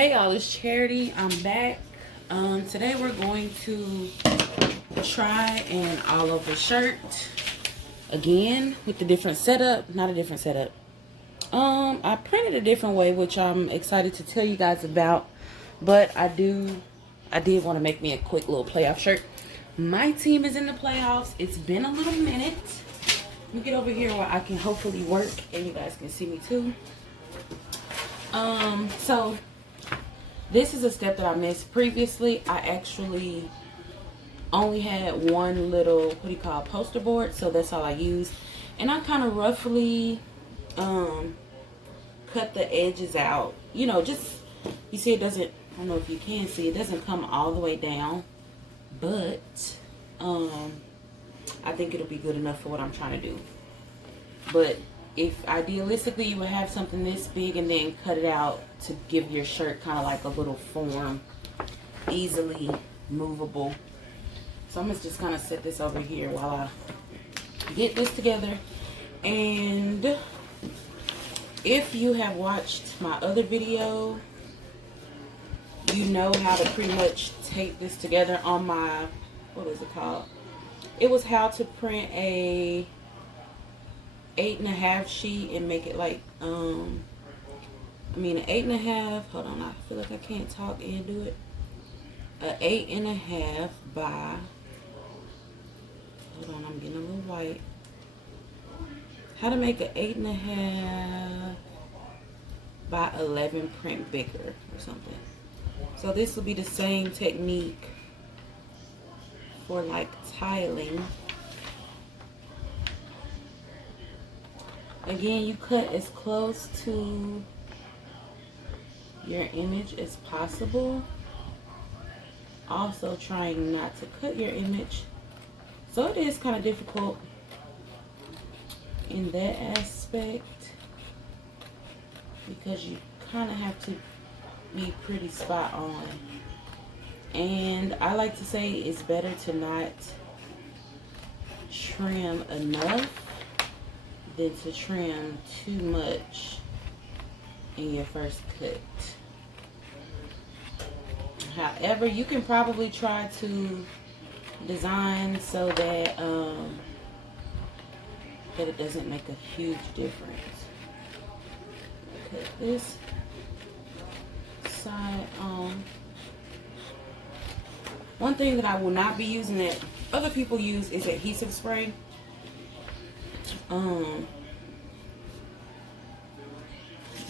Hey y'all, it's Charity. I'm back. Today we're going to try an all-over shirt again with the different setup. Not a different setup. I printed a different way, which I'm excited to tell you guys about. But I did want to make me a quick little playoff shirt. My team is in the playoffs. It's been a little minute. Let me get over here where I can hopefully work and you guys can see me too. So this is a step that I missed previously. I actually only had one little, poster board, so that's all I used. And I kind of roughly cut the edges out. You know, just, you see it doesn't, I don't know if you can see, it doesn't come all the way down. But, I think it'll be good enough for what I'm trying to do. But if idealistically you would have something this big and then cut it out to give your shirt kind of like a little form, easily movable. So I'm gonna just kind of set this over here while I get this together. And if you have watched my other video, you know how to pretty much tape this together on my, what is it called? It was how to print a 8.5 sheet and make it like an 8.5, hold on, I feel like I can't talk and do it. An 8.5 by, hold on, I'm getting a little white. How to make an 8.5 by 11 print bigger or something. So this will be the same technique for like tiling. Again, you cut as close to your image as possible. Also trying not to cut your image. So it is kind of difficult in that aspect because you kind of have to be pretty spot on. And I like to say it's better to not trim enough than to trim too much in your first cut. However, you can probably try to design so that that it doesn't make a huge difference. Cut this side on. One thing that I will not be using that other people use is adhesive spray. A little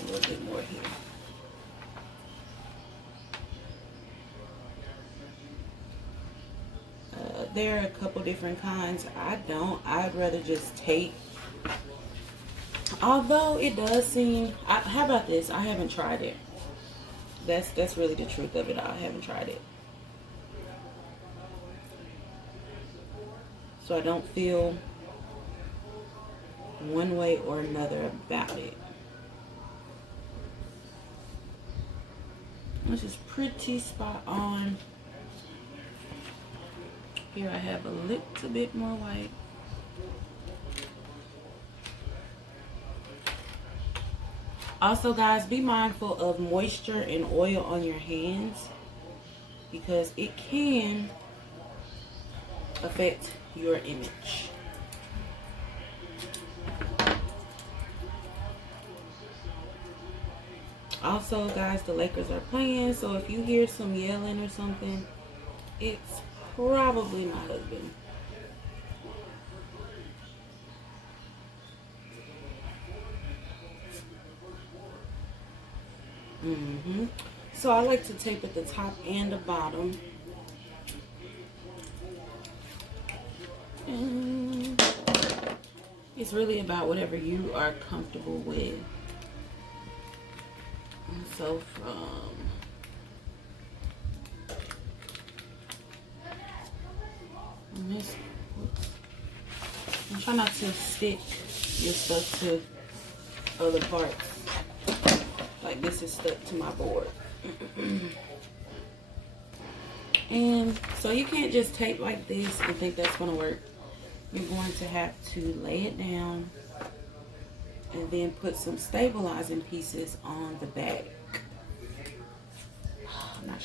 bit more here. There are a couple different kinds. I'd rather just tape. Although it does seem, how about this? I haven't tried it. That's really the truth of it. I haven't tried it. So I don't feel one way or another about it. This is pretty spot on. Here I have a little bit more white. Also guys, be mindful of moisture and oil on your hands because it can affect your image. Also guys, the Lakers are playing, so if you hear some yelling or something, it's probably my husband. So I like to tape at the top and the bottom. And it's really about whatever you are comfortable with. And so from this, and try not to stick your stuff to other parts. Like this is stuck to my board. And so you can't just tape like this and think that's going to work. You're going to have to lay it down and then put some stabilizing pieces on the back.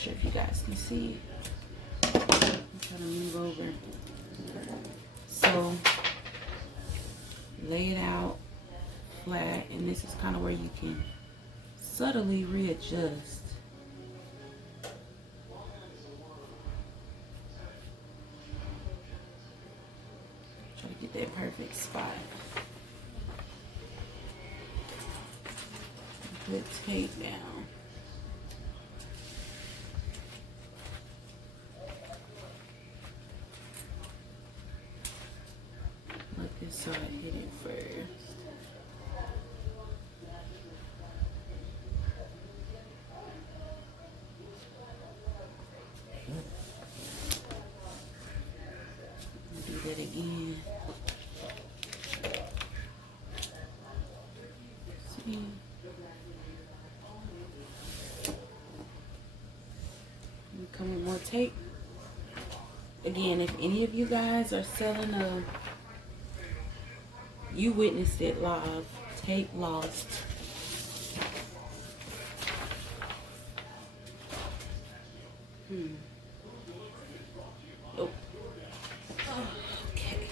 sure if you guys can see. I'm trying to move over. So lay it out flat, and this is kind of where you can subtly readjust. Try to get that perfect spot. Put tape down. Let this side hit it first. Do that again. See? Come with more tape. Again, if any of you guys are selling you witnessed it live, tape lost. Oh. Okay.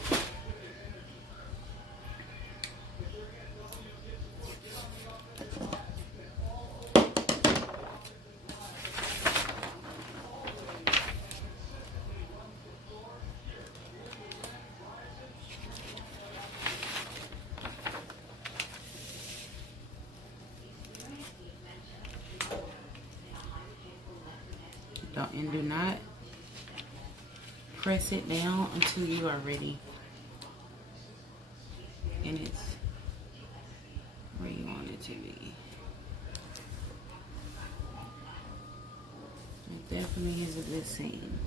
And do not press it down until you are ready and it's where you want it to be. It definitely is a good seam.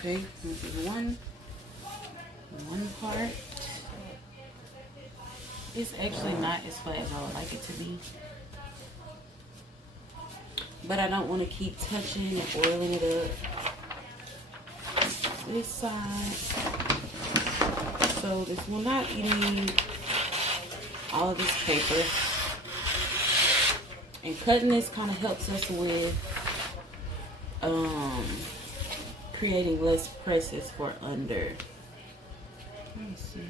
Okay, this is one part. It's actually not as flat as I would like it to be, but I don't want to keep touching and oiling it up. This side, so this will not need all of this paper, and cutting this kind of helps us with creating less presses for under. Let me see.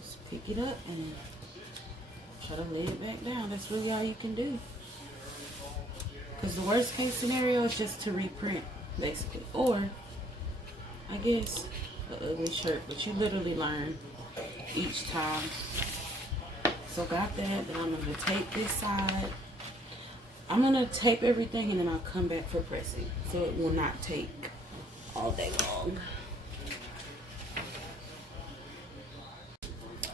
Just pick it up and try to lay it back down. That's really all you can do. Because the worst case scenario is just to reprint, basically. Or, I guess, an ugly shirt. But you literally learn each time. So got that. Then I'm going to tape this side. I'm going to tape everything and then I'll come back for pressing. So it will not take all day long.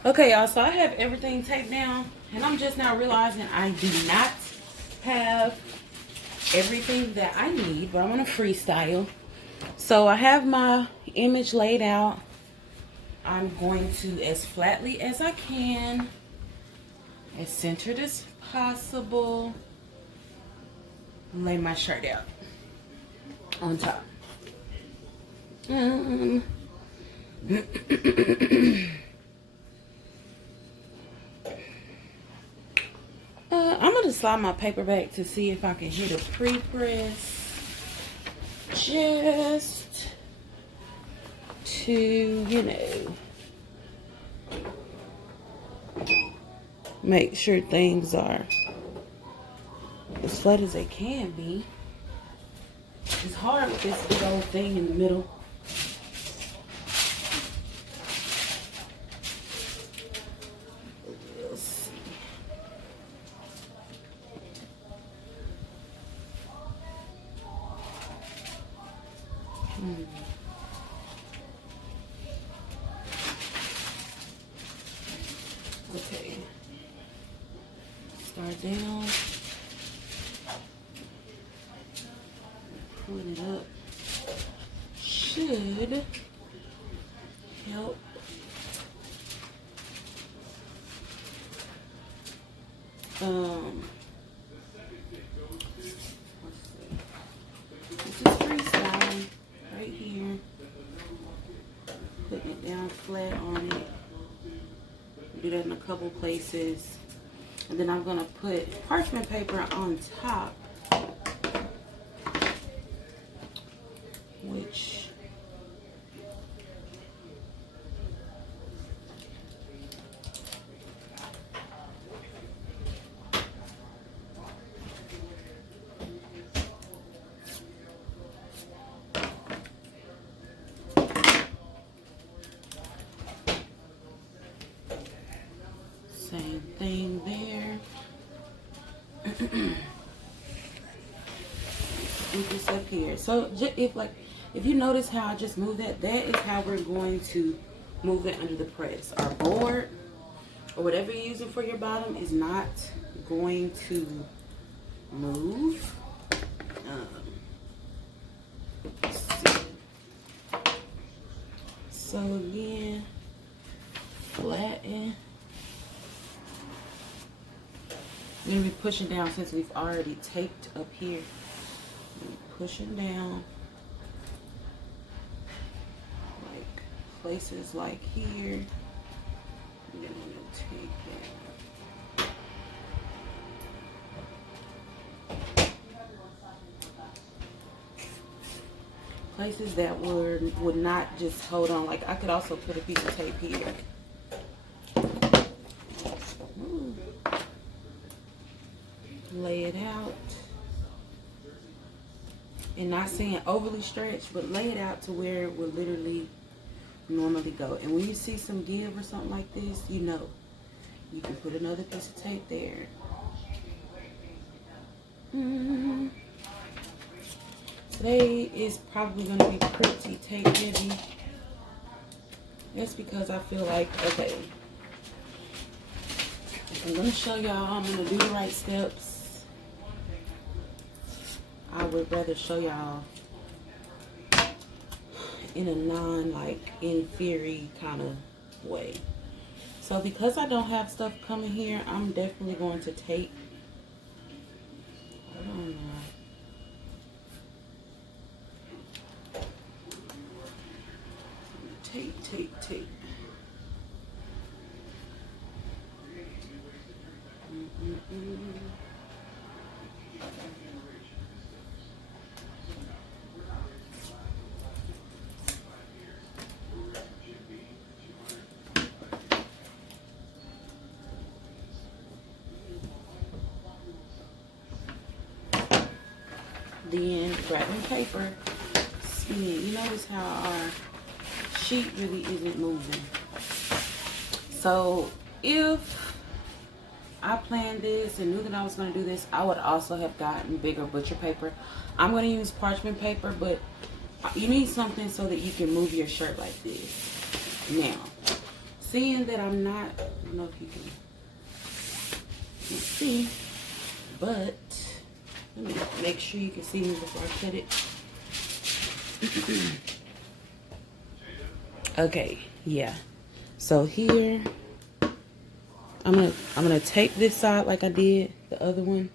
Okay, y'all. So I have everything taped down. And I'm just now realizing I do not have everything that I need. But I'm going to freestyle. So I have my image laid out. I'm going to, as flatly as I can, as centered as possible, lay my shirt out on top. I'm going to slide my paper back to see if I can hit a pre-press. Just to, you know, make sure things are as flat as they can be. It's hard with this big old thing in the middle. We'll see. Okay. Start down. Pulling it up. Should help. Let's see. This is freestyling right here. Putting it down flat on it. Do that in a couple places. And then I'm gonna put parchment paper on top, which same thing there. Move this up here. So if you notice how I just moved that, that is how we're going to move it under the press. Our board or whatever you're using for your bottom is not going to move. Let's see. So again, flatten. I'm going to be pushing down since we've already taped up here. Pushing down. Like places like here. And then I'm going to take it. Places that would not just hold on. Like I could also put a piece of tape here. Lay it out, and not saying overly stretched, but lay it out to where it will literally normally go. And when you see some give or something like this, you know you can put another piece of tape there. Today is probably going to be pretty tape heavy. That's because I feel like, okay, I'm going to show y'all, I'm going to do the right steps. I would rather show y'all in a in theory kind of way. So because I don't have stuff coming here, I'm definitely going to tape. I don't know. Tape. Then grabbing paper, spin. You notice how our sheet really isn't moving. So if I planned this and knew that I was going to do this, I would also have gotten bigger butcher paper. I'm going to use parchment paper, but you need something so that you can move your shirt like this. Now, seeing that I'm not, I don't know if you can see, but let me make sure you can see me before I cut it. Okay, yeah. So here, I'm gonna tape this side like I did the other one.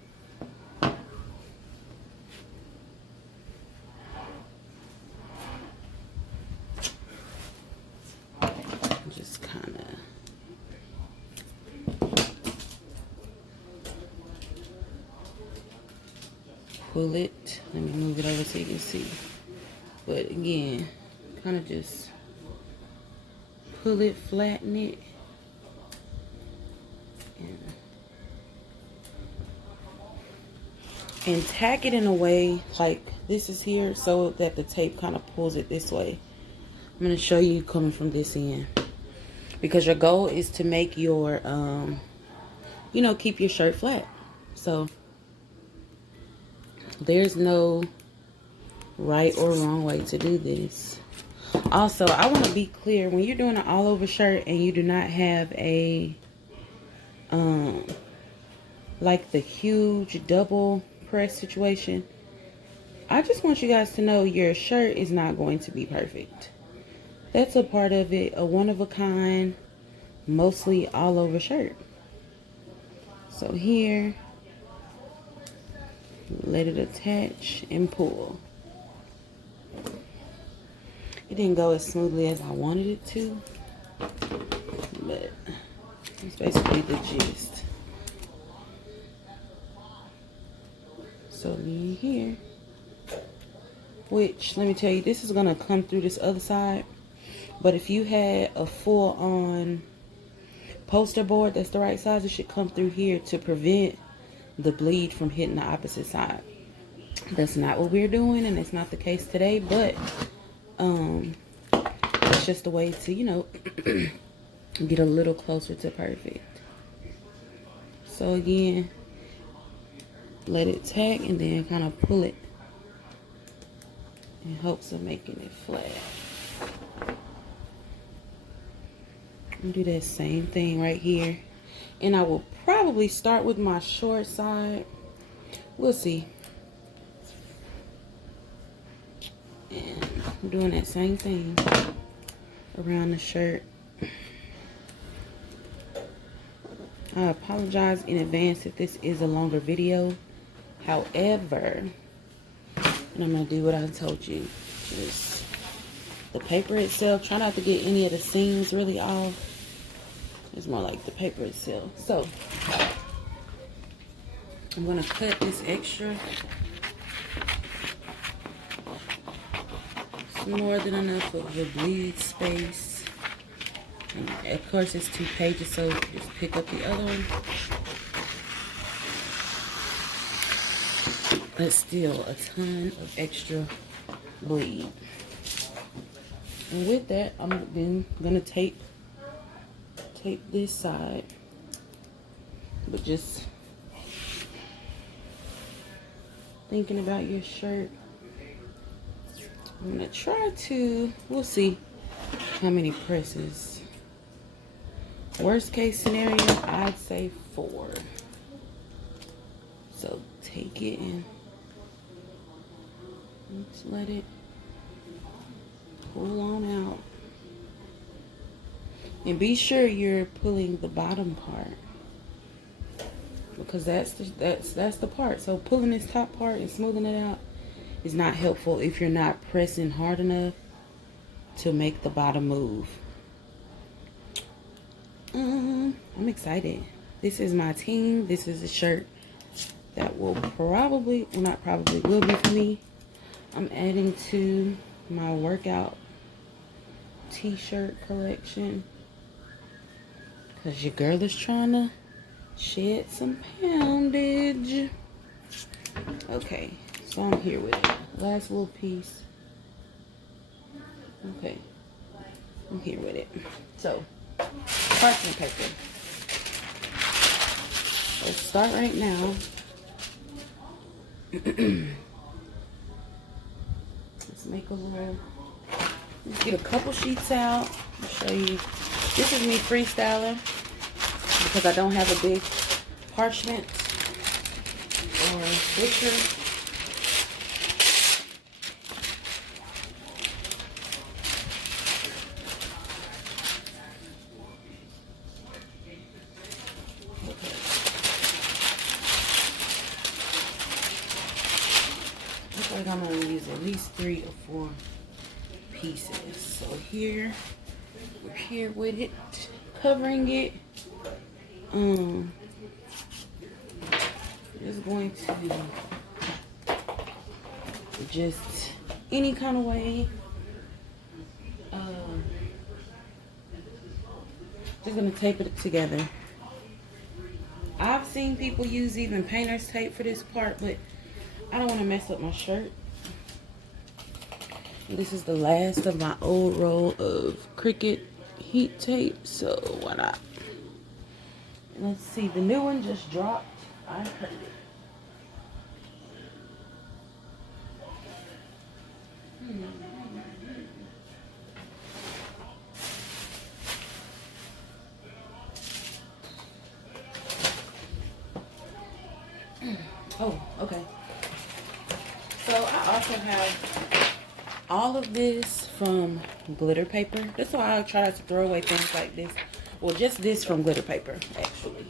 Just kind of pull it. Let me move it over so you can see. But again, kind of just pull it, flatten it. And tack it in a way like this is here so that the tape kind of pulls it this way. I'm going to show you coming from this end. Because your goal is to make your, you know, keep your shirt flat. So there's no right or wrong way to do this. Also, I want to be clear, when you're doing an all over shirt and you do not have a like the huge double press situation, I just want you guys to know your shirt is not going to be perfect. That's a part of it, a one of a kind, mostly all over shirt. So here, let it attach and pull. It didn't go as smoothly as I wanted it to, but it's basically the gist. So then here, which let me tell you, this is gonna come through this other side, but if you had a full on poster board that's the right size, it should come through here to prevent the bleed from hitting the opposite side. That's not what we're doing, and it's not the case today, but it's just a way to, you know, get a little closer to perfect. So again, let it tack and then kind of pull it in hopes of making it flat. And do that same thing right here. And I will probably start with my short side. We'll see. And I'm doing that same thing around the shirt. I apologize in advance if this is a longer video. However, and I'm going to do what I told you. Just the paper itself. Try not to get any of the seams really off. It's more like the paper itself. So, I'm going to cut this extra. It's more than enough of the bleed space. And of course, it's 2 pages, so just pick up the other one. But still a ton of extra bleed. And with that, I'm then gonna tape this side, but just thinking about your shirt, I'm gonna try to, we'll see how many presses. Worst case scenario, I'd say 4. So take it and just let it pull on out. And be sure you're pulling the bottom part, because that's the part. So pulling this top part and smoothing it out is not helpful if you're not pressing hard enough to make the bottom move. I'm excited. This is my team. This is a shirt that will probably, well, not probably, will be for me. I'm adding to my workout t-shirt collection because your girl is trying to shed some poundage. Okay, so I'm here with it. Last little piece. Okay, I'm here with it. So, parchment paper. Let's start right now. Let's make a little, let's get a couple sheets out. I'll show you. This is me freestyling because I don't have a big parchment or picture. I'm going to use at least 3 or 4 pieces. So here, we're here with it, covering it. Just going to just any kind of way. Just going to tape it together. I've seen people use even painter's tape for this part, but I don't want to mess up my shirt. This is the last of my old roll of Cricut heat tape, so why not? Let's see, the new one just dropped. I heard it. Oh, okay. So I also have all of this from glitter paper. That's why I try not to throw away things like this. Well, just this from glitter paper, actually.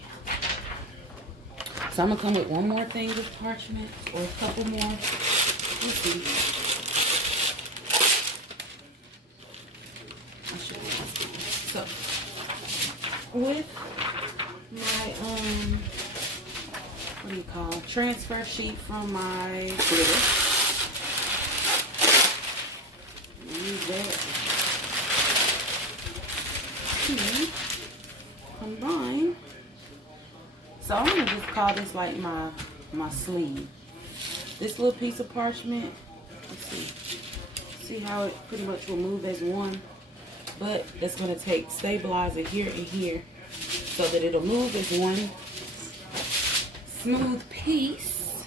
So I'm gonna come with one more thing of parchment, or a couple more. Let's see. I should be able to see. So with my what do you call it? Transfer sheet from my glitter. Use that to combine. So I'm gonna just call this like my sleeve. This little piece of parchment, let's see how it pretty much will move as one, but it's gonna take stabilizer here and here so that it'll move as one smooth piece.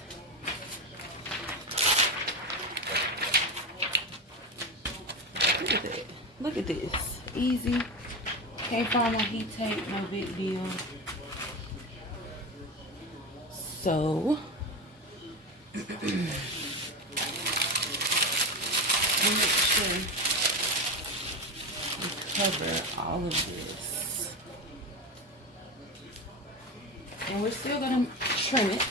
Look at that. Look at this. Easy. Can't find my heat tape, no big deal. So we'll make sure we cover all of this. And we're still gonna trim it,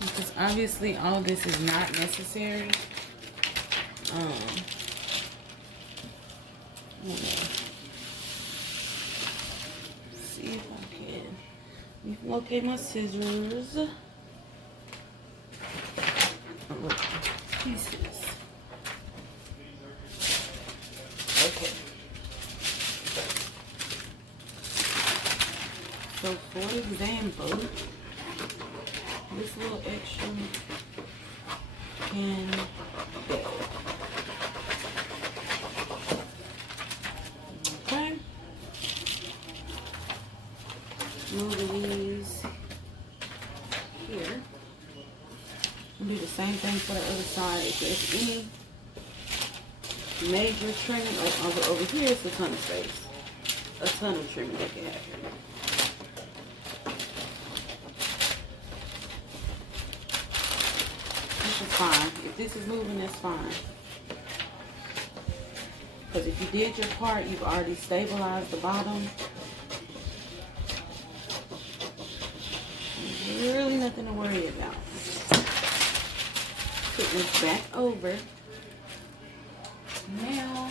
because obviously all of this is not necessary. See if I can locate my scissors. Pieces. Okay. So for example, this little extra can go. Okay. Move these here. We'll do the same thing for the other side. If there's any major trimming over here, it's a ton of space. A ton of trimming that can happen. This is fine. If this is moving, that's fine. Because if you did your part, you've already stabilized the bottom. There's really nothing to worry about. Put this back over. Now,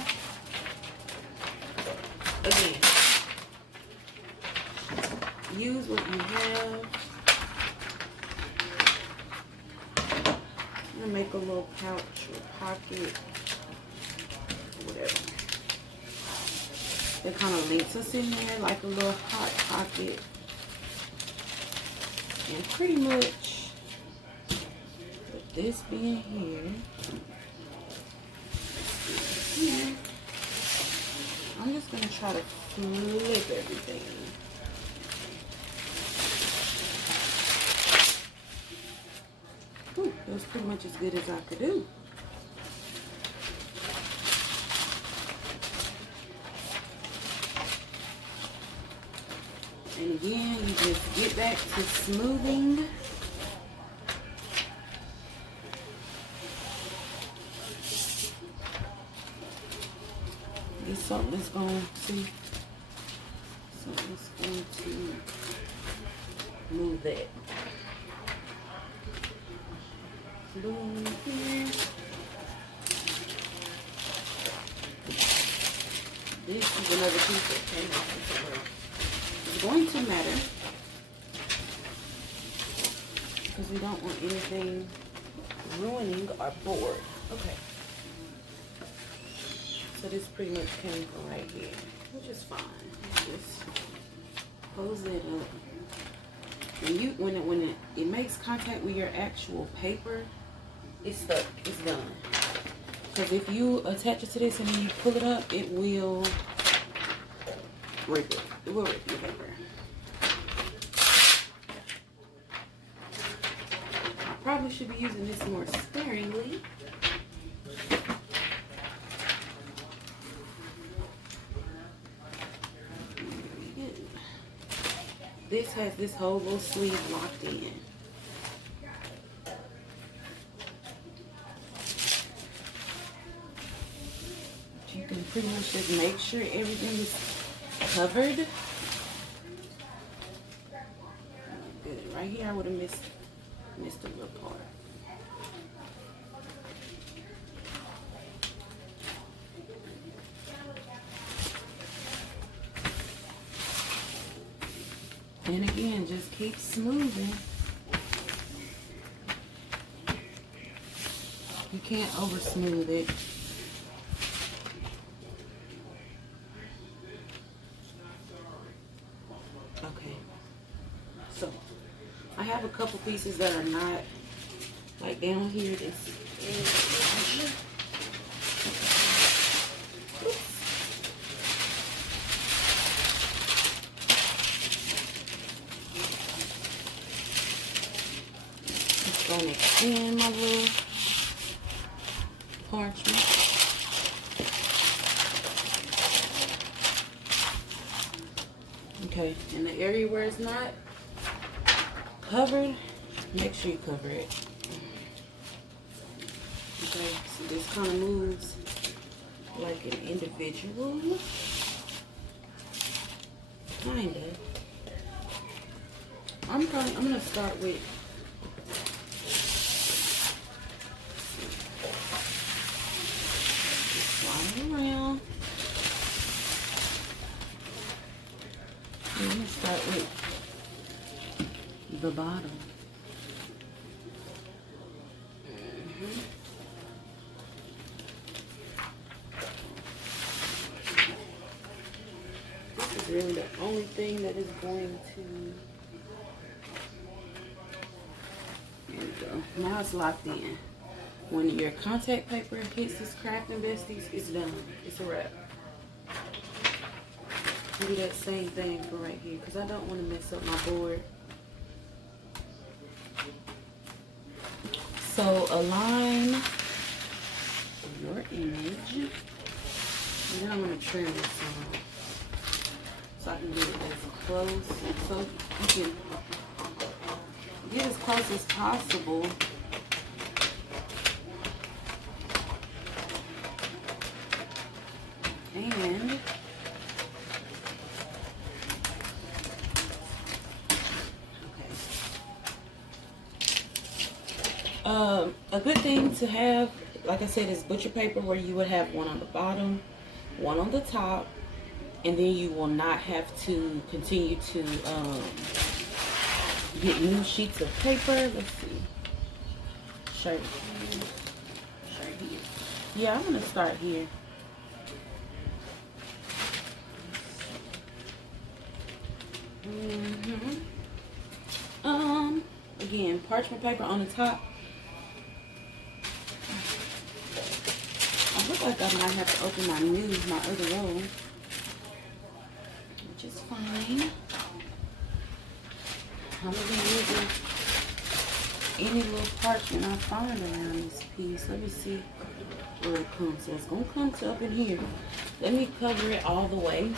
again, use what you have. I'm gonna make a little pouch or pocket, whatever. That kind of links us in there like a little hot pocket. And pretty much, with this being here, I'm just going to try to flip everything. Ooh, that was pretty much as good as I could do. And again, you just get back to smoothing. This something's going to move that. Boom here. This is another piece that came off as well. It's going to matter because we don't want anything ruining our board. Okay. So this pretty much came from right here, which is fine. Just close it up. When it makes contact with your actual paper, it's stuck. It's done. Because if you attach it to this and then you pull it up, it will rip it. It will rip your paper. I probably should be using this more sparingly. this has this whole little sleeve locked in. You can pretty much just make sure everything is covered. Good. Right here I would have missed a little part. And again, just keep smoothing. You can't over smooth it. Okay. So I have a couple pieces that are not like down here. This is gonna extend my little parchment. Okay, and the area where it's not covered, make sure you cover it. Okay, so this kind of moves like an individual. Kinda. I'm gonna start with around. I'm going to start with the bottom. This is really the only thing that is going to... There we go. Now it's locked in. When your contact paper hits this crafting besties, it's done. It's a wrap. Do that same thing for right here because I don't want to mess up my board. So align your image. And then I'm going to trim this on so I can get it as close. So you can get as close as possible. And a good thing to have, like I said, is butcher paper where you would have one on the bottom, one on the top, and then you will not have to continue to get new sheets of paper. Let's see. Shirt here. Yeah, I'm gonna start here. Again, parchment paper on the top. I look like I might have to open my other roll, which is fine. I'm gonna be using any little parchment I find around this piece. Let me see where it comes. So it's gonna come to up in here. Let me cover it all the way,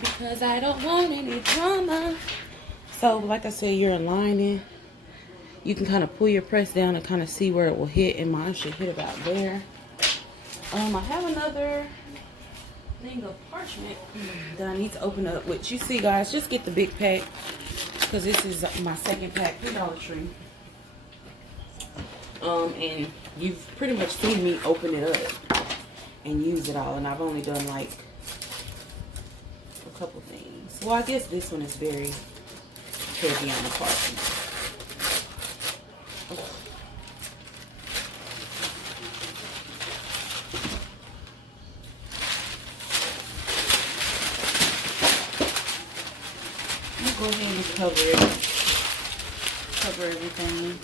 because I don't want any drama. So like I said, you're aligning. You can kind of pull your press down and kind of see where it will hit, and mine should hit about there. I have another thing of parchment that I need to open up, which you see, guys, just get the big pack because this is my second pack for Dollar Tree. And you've pretty much seen me open it up and use it all, and I've only done like a couple things. Well, I guess this one is very heavy on the parchment. I'll go ahead and cover it. Cover everything.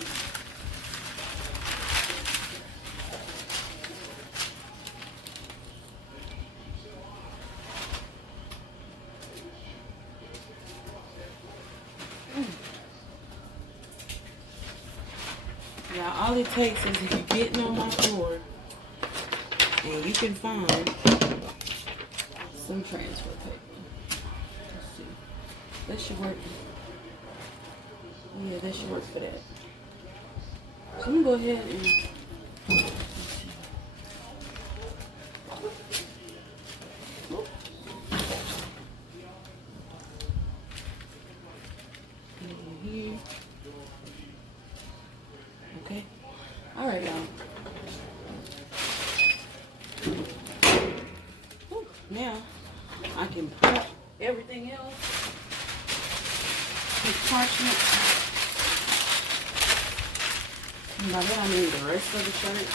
Now all it takes is if you're getting on my floor and you can find some transfer paper. That should work. Yeah, that should work for that. So I'm gonna go ahead and here. Okay. All right, y'all. Now I can prep everything else. Take parchment. And by that I mean the rest of the shirt.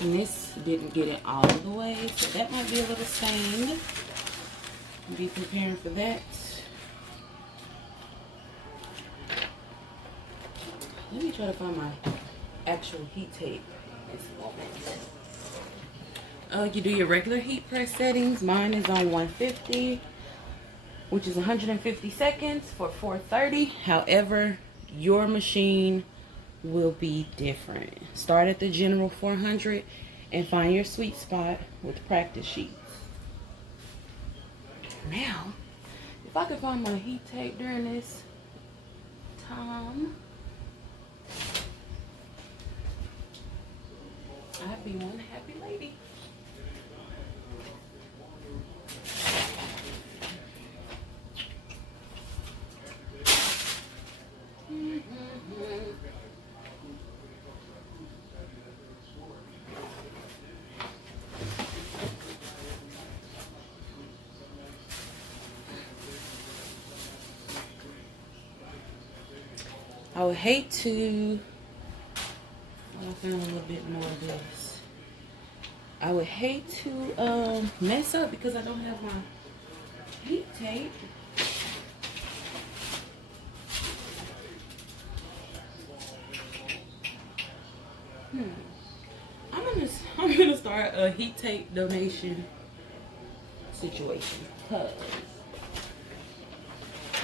And this didn't get it all the way, so that might be a little stained. Be preparing for that. Let me try to find my actual heat tape. You do your regular heat press settings. Mine is on 150, which is 150 seconds for 430. However, your machine will be different. Start at the general 400 and find your sweet spot with practice sheets. Now, if I could find my heat tape during this time, I'd be one happy lady. I would hate to, I found a little bit more of this. I would hate to mess up because I don't have my heat tape. I'm gonna start a heat tape donation situation. Cause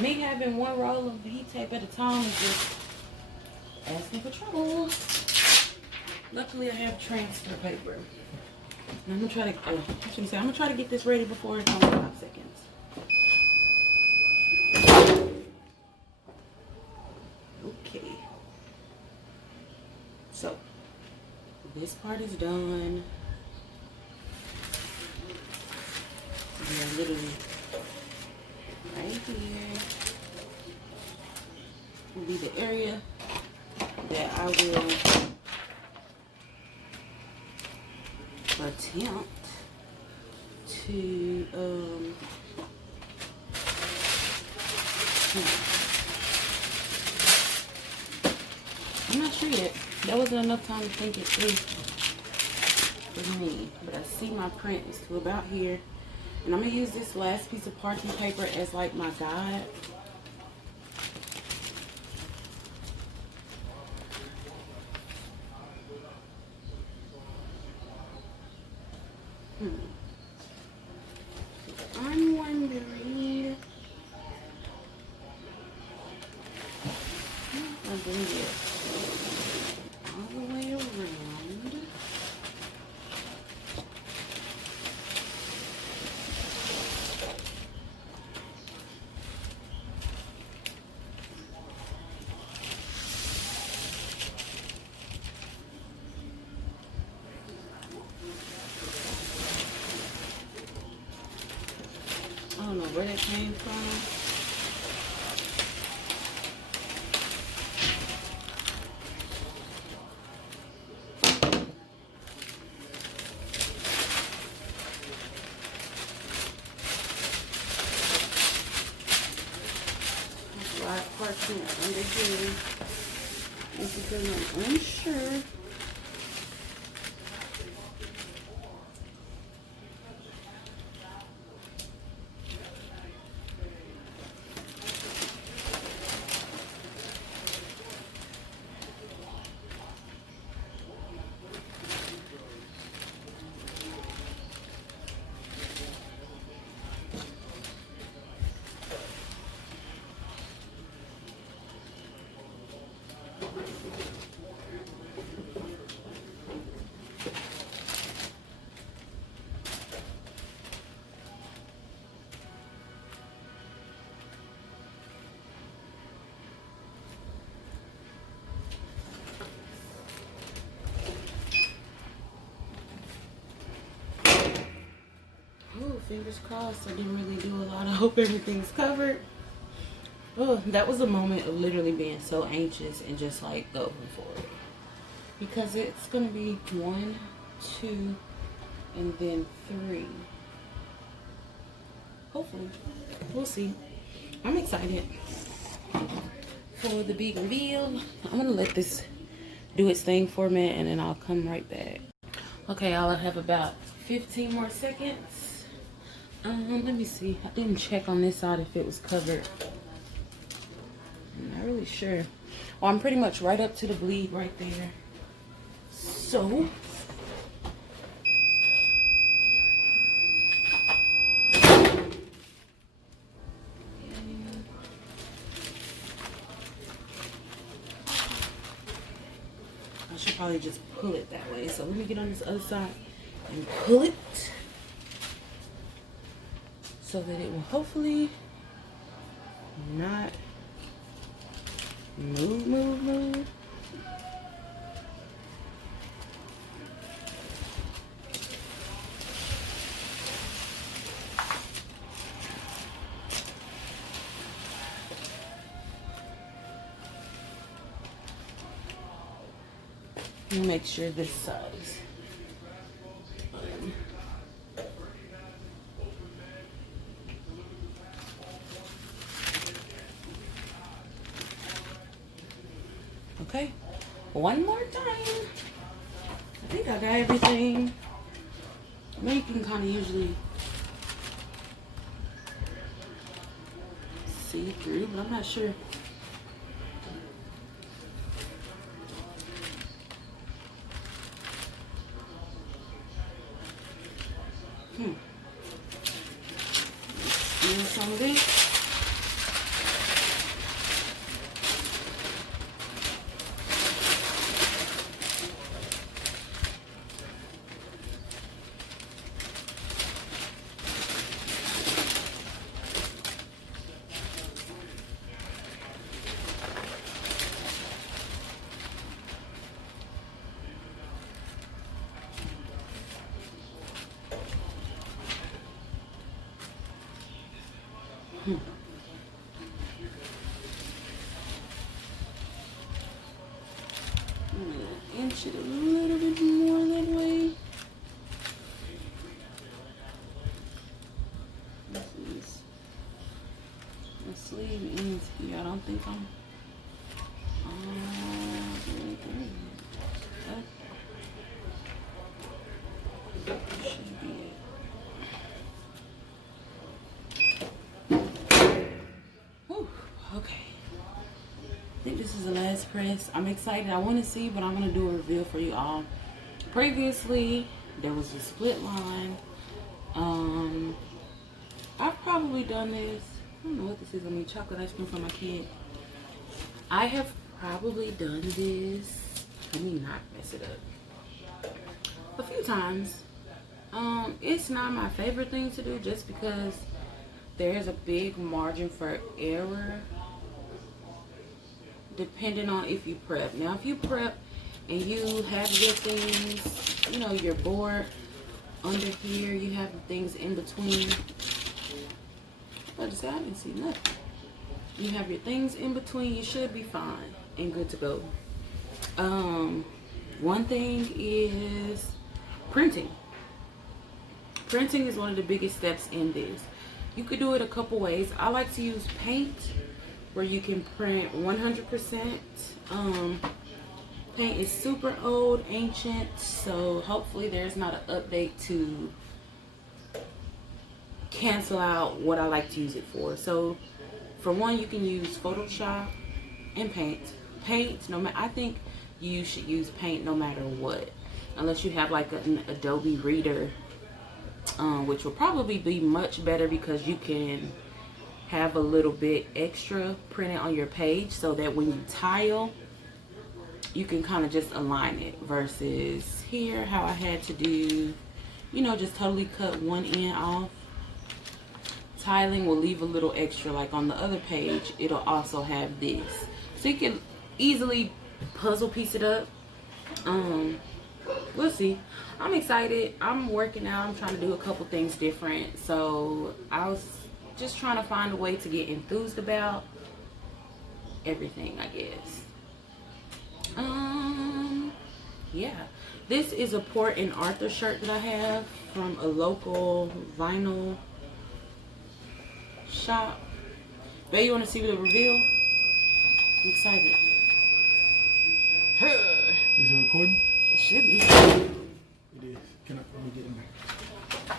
me having one roll of heat tape at a time is just asking for trouble. Luckily, I have transfer paper. And I'm gonna try to. I'm gonna try to get this ready before it's only 5 seconds. Okay. So this part is done. Yeah, literally right here will be the area that I will attempt to I'm not sure yet. That wasn't enough time to think it through for me, but I see my print is to about here, and I'm gonna use this last piece of parchment paper as like my guide. I'm wondering, I'll bring it all the way around. I don't know where that came from. That's a lot of parchment under here. It's because I'm unsure. fingers crossed. I didn't really do a lot. I hope everything's covered. Oh, that was a moment of literally being so anxious and just like going for it. Because it's gonna be 1, 2, and then 3. Hopefully. We'll see. I'm excited for the big reveal. I'm gonna let this do its thing for a minute and then I'll come right back. Okay, I'll have about 15 more seconds. Let me see. I didn't check on this side if it was covered. I'm not really sure. Well, I'm pretty much right up to the bleed right there. So I should probably just pull it that way. So let me get on this other side and pull it so that it will hopefully not move. Let me make sure this side is okay. One more time. I think I got everything. I mean, you can kind of usually see through, but I'm not sure. Steal some of this. I'm gonna inch it a little bit more that way. My sleeve ends here. I don't think I'm that should be it. Whew, okay. I think this is the last press. I'm excited. I want to see, but I'm going to do a reveal for you all. Previously, there was a split line. I've probably done this. I don't know what this is. I mean, chocolate ice cream for my kid. I have probably done this. Let me not mess it up. A few times. It's not my favorite thing to do just because there's a big margin for error depending on if you prep. Now, if you prep and you have your things, you know, your board under here, you have the things in between. I didn't see nothing. You have your things in between, you should be fine and good to go. One thing is printing. Printing is one of the biggest steps in this. You could do it a couple ways. I like to use paint, where you can print 100%. Paint is super old, ancient, so hopefully there's not an update to cancel out what I like to use it for. So for one, you can use Photoshop and paint. Paint, no matter, I think you should use paint no matter what, unless you have like an Adobe Reader, which will probably be much better because you can have a little bit extra printed on your page so that when you tile, you can kind of just align it, versus here how I had to do, you know, just totally cut one end off. Tiling will leave a little extra. Like on the other page, it'll also have this, so you can easily puzzle piece it up. we'll see. I'm excited. I'm working out. I'm trying to do a couple things different. So I was just trying to find a way to get enthused about everything, I guess. Yeah. This is a Port and Arthur shirt that I have from a local vinyl shop. Babe, you want to see the reveal? I'm excited. Is it recording? It should be. It is. Let me get in there.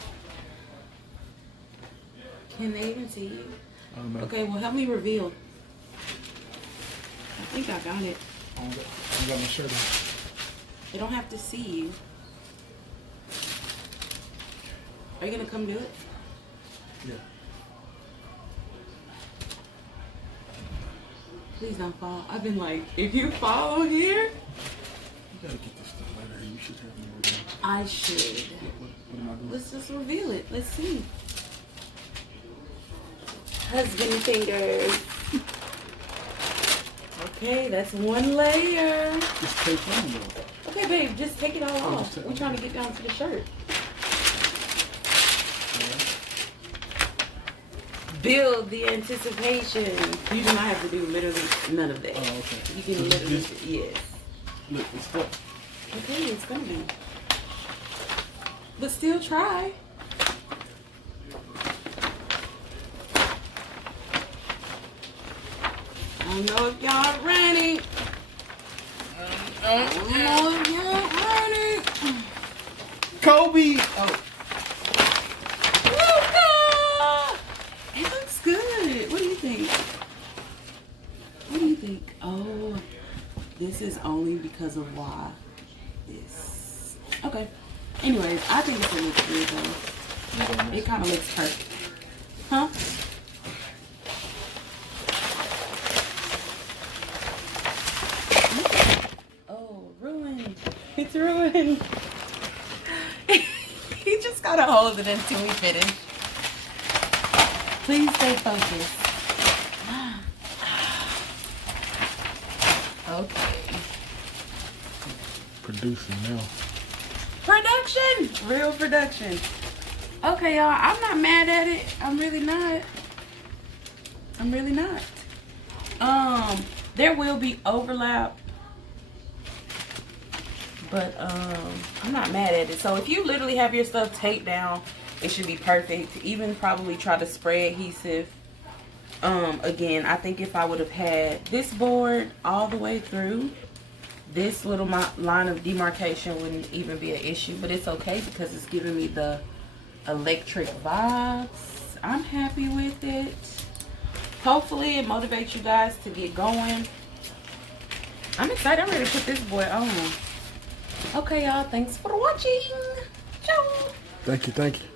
Can they even see you? I don't know. Okay, well, help me reveal. I think I got it. I don't got my shirt on. They don't have to see you. Are you gonna come do it? Yeah. Please don't fall. I've been like, if you fall here, You gotta get this stuff later. You should have me reveal. I should. What am I doing? Let's just reveal it. Let's see. Husband fingers. Okay, that's one layer. Just take on though. Okay, babe, just take it all off. just We're trying to get down to the shirt. Build the anticipation. You do not have to do literally none of that. Oh, okay. You can So literally, yes. Look, it's stuck. Okay, it's gonna be. But still try. I don't know if y'all ready. I don't know if y'all ready. Kobe! Oh. Luca! It looks good. What do you think? What do you think? Oh, this is only because of why this. Okay. Anyways, I think it's gonna look good though. It kind of looks perfect. Huh? Oh, ruined. It's ruined. He just gotta hold it until we finish. Please stay focused. Okay. Producing now. Production! Real production. Okay, y'all. I'm not mad at it. I'm really not. I'm really not. There will be overlap. But, I'm not mad at it. So, if you literally have your stuff taped down, it should be perfect. Even probably try to spray adhesive. Again, I think if I would have had this board all the way through, this little line of demarcation wouldn't even be an issue. But it's okay because it's giving me the electric vibes. I'm happy with it. Hopefully, it motivates you guys to get going. I'm excited. I'm ready to put this boy on. Okay, y'all. Thanks for watching. Ciao. Thank you.